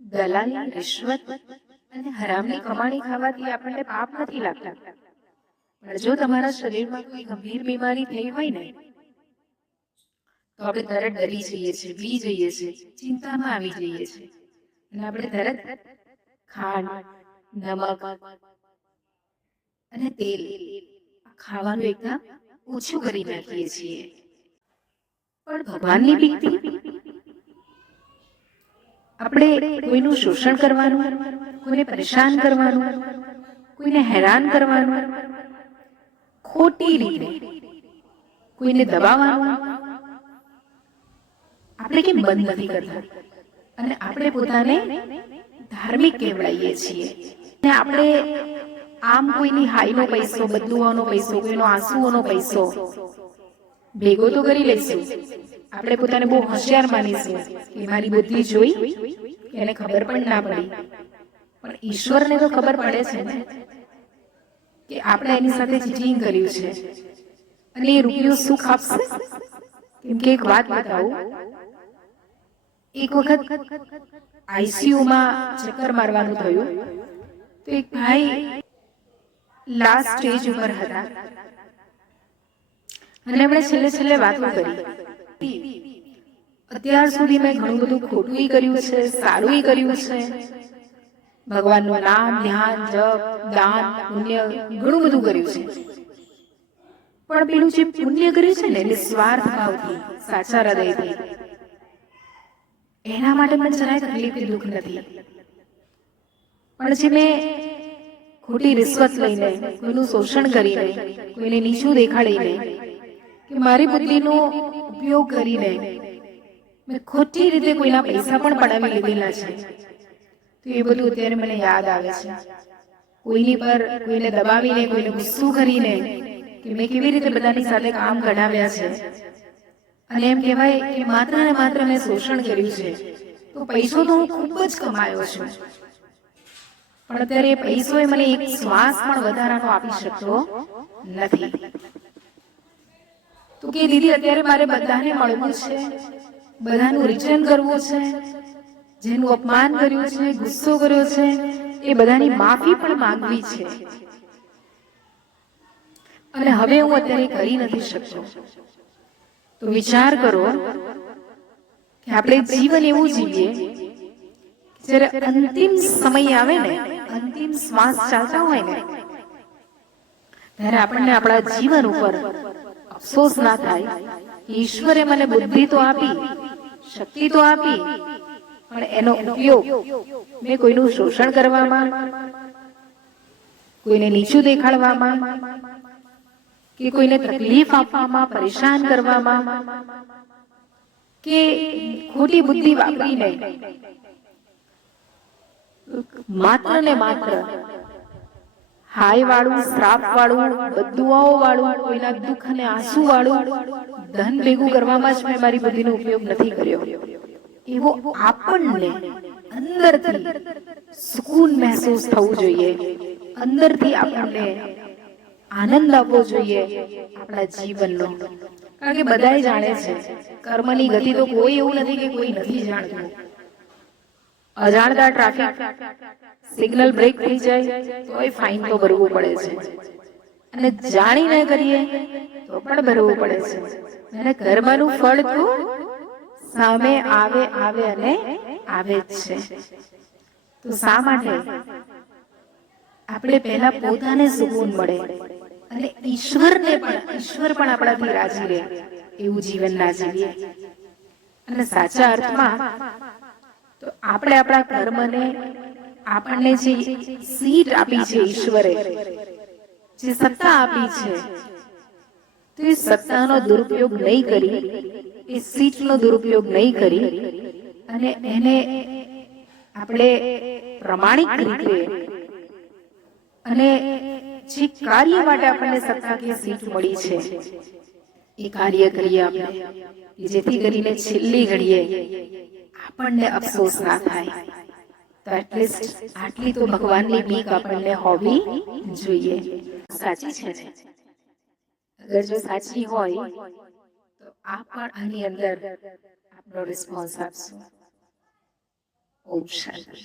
દલાલી, રિશ્વત અને હરામની કમાણી ખાવાથી આપણને પાપ નથી લાગતા, પણ જો તમારા શરીરમાં કોઈ ગંભીર બીમારી થઈ હોય ને તો આપણે તરત ડરી જઈએ છીએ, બી જઈએ છીએ, ચિંતામાં આવી જઈએ છીએ અને આપણે તરત ખાંડ, નમક અને તેલ ખાવાનું એકદમ ઓછું કરી નાખીએ છીએ. પણ ભગવાનની બીકથી આપણે કોઈનું શોષણ કરવાનું, કોઈને પરેશાન કરવાનું, કોઈને હેરાન કરવાનું, ખોટી રીતે કોઈને દબાવવાનું આપણે કેમ બંધ નથી કરતા? અને આપણે પોતાને ધાર્મિક કહેવડાવીએ છીએ ને આપણે આમ કોઈની હાઈનો પૈસો, બદલુવાનો પૈસો, કોઈનો આંસુઓનો પૈસો ભેગો તો કરી લઈશું. આપણે પોતાને બહુ હોશિયાર માનીશું કે મારી બુદ્ધિ જોઈ એને ખબર પણ ના પડી, પણ ઈશ્વરને તો ખબર પડે છે ને કે આપણે એની સાથે ચીટિંગ કર્યું છે અને એ રૂપિયો સુખ આપશે. કેમ કે એક વાત બતાવું, એક વખત આઈસીયુમાં ચક્કર મારવાનું થયું તો એક ભાઈ લાસ્ટ સ્ટેજ ઉપર હતા અને એમણે છેલ્લે વાતો કરી, અત્યાર સુધી મેં ઘણું બધું ખોટું કર્યું છે, સારું કર્યું છે, ભગવાનનું નામ, ધ્યાન, જપ, દાન, પુણ્ય ઘણું બધું કર્યું છે, પણ પેલું જે પુણ્ય કર્યું છે ને નિસ્વાર્થ ભાવથી, સાચા હૃદયથી, એના માટે મને જરાય તકલીફ કે દુઃખ નથી. પણ જે મેં ખોટી રિશ્વત લઈને, કોઈનું શોષણ કરીને, કોઈને નીચું દેખાડીને કે મારી બુદ્ધિનો ઉપયોગ કરીને મેં ખોટી રીતે કોઈના પૈસા પણ પડાવી લીધેલા છે, તો એ બધું અત્યારે મને યાદ આવે છે. કોઈની પર કોઈને દબાવીને, કોઈને ગુસ્સો કરીને કે મેં કેવી રીતે બધાની સાથે કામ કઢાવ્યા છે અને એમ કહેવાય કે માત્ર ને માત્ર મેં શોષણ કર્યું છે. તો પૈસો તો હું ખૂબ જ કમાયો છું, પણ અત્યારે એ પૈસો મને એક શ્વાસ પણ વધારાનો આપી શકતો નથી. તો કે દીદી અત્યારે મારે બધાને મળવું છે, બધાનું રિટર્ન કરવું છે, જેનું અપમાન કર્યું છે, ગુસ્સો કર્યો છે, એ બધાની માફી પણ માંગવી છે અને હવે હું અત્યારે કરી નથી શકતો. તો વિચાર કરો કે આપણે જીવન એવું જીવીએ જ્યારે અંતિમ સમય આવે ને, અંતિમ શ્વાસ ચાલતા હોય ને, ત્યારે આપણને આપણા જીવન ઉપર અફસોસ ના થાય કે ઈશ્વરે મને બુદ્ધિ તો આપી, શક્તિ તો આપી, પણ એનો ઉપયોગ મેં કોઈનું શોષણ કરવામાં, કોઈને નીચું દેખાડવામાં કે કોઈને તકલીફ આપવામાં, પરેશાન કરવામાં કે ખોટી બુદ્ધિ વાપરીને માત્ર ને માત્ર હાય વાળું, શ્રાપ વાળું, બદદુઆઓ વાળું, કોઈના દુઃખ અને આંસુ વાળું ધન ભેગું કરવામાં જ મેં મારી બુદ્ધિનો ઉપયોગ નથી કર્યો. એવો આપણને અંદરથી સુકૂન મહેસૂસ થવું જોઈએ, અંદરથી આપણને આનંદ આવવો જોઈએ આપણા જીવનનો. કારણ કે બધાએ જાણે છે કર્મની ગતિ તો કોઈ એવું નથી કે કોઈ નથી જાણતું. અજાણતા ટ્રાફિક સિગ્નલ બ્રેક થઈ જાય તોય ફાઇન તો ભરવું પડે છે અને જાણી ન કરીએ તો પણ ભરવું પડે છે અને કર્મનું ફળ તો સામે આવે અને આવે જ છે. તો શા માટે આપણે પહેલા પોતાને સુકૂન મળે અને ઈશ્વર પણ આપણાથી રાજી રહે એવું જીવન ના જીવીએ. અને સાચા અર્થમાં તો આપણે આપણા કર્મને, આપણને જે સીટ આપી છે ઈશ્વરે, જે સત્તા આપી છે, તો એ સત્તાનો દુરુપયોગ નહીં કરી, એ સીટનો દુરુપયોગ નહીં કરી અને એને આપણે પ્રમાણિક રીતે અને જે કાર્ય માટે આપણને સત્તા કે સીટ મળી છે એ કાર્ય કરીએ આપણે, જેથી કરીને છેલ્લી ઘડીએ આપણને અફસોસ ના થાય. તો એટલીસ્ટ આટલી તો ભગવાનની બીક આપણને હોવી જોઈએ. સાચી છે ને? અગર જો સાચી હોય તો આપ પણ આની અંદર આપનો રિસ્પોન્સ આપશો. ખૂબ શાંતિ.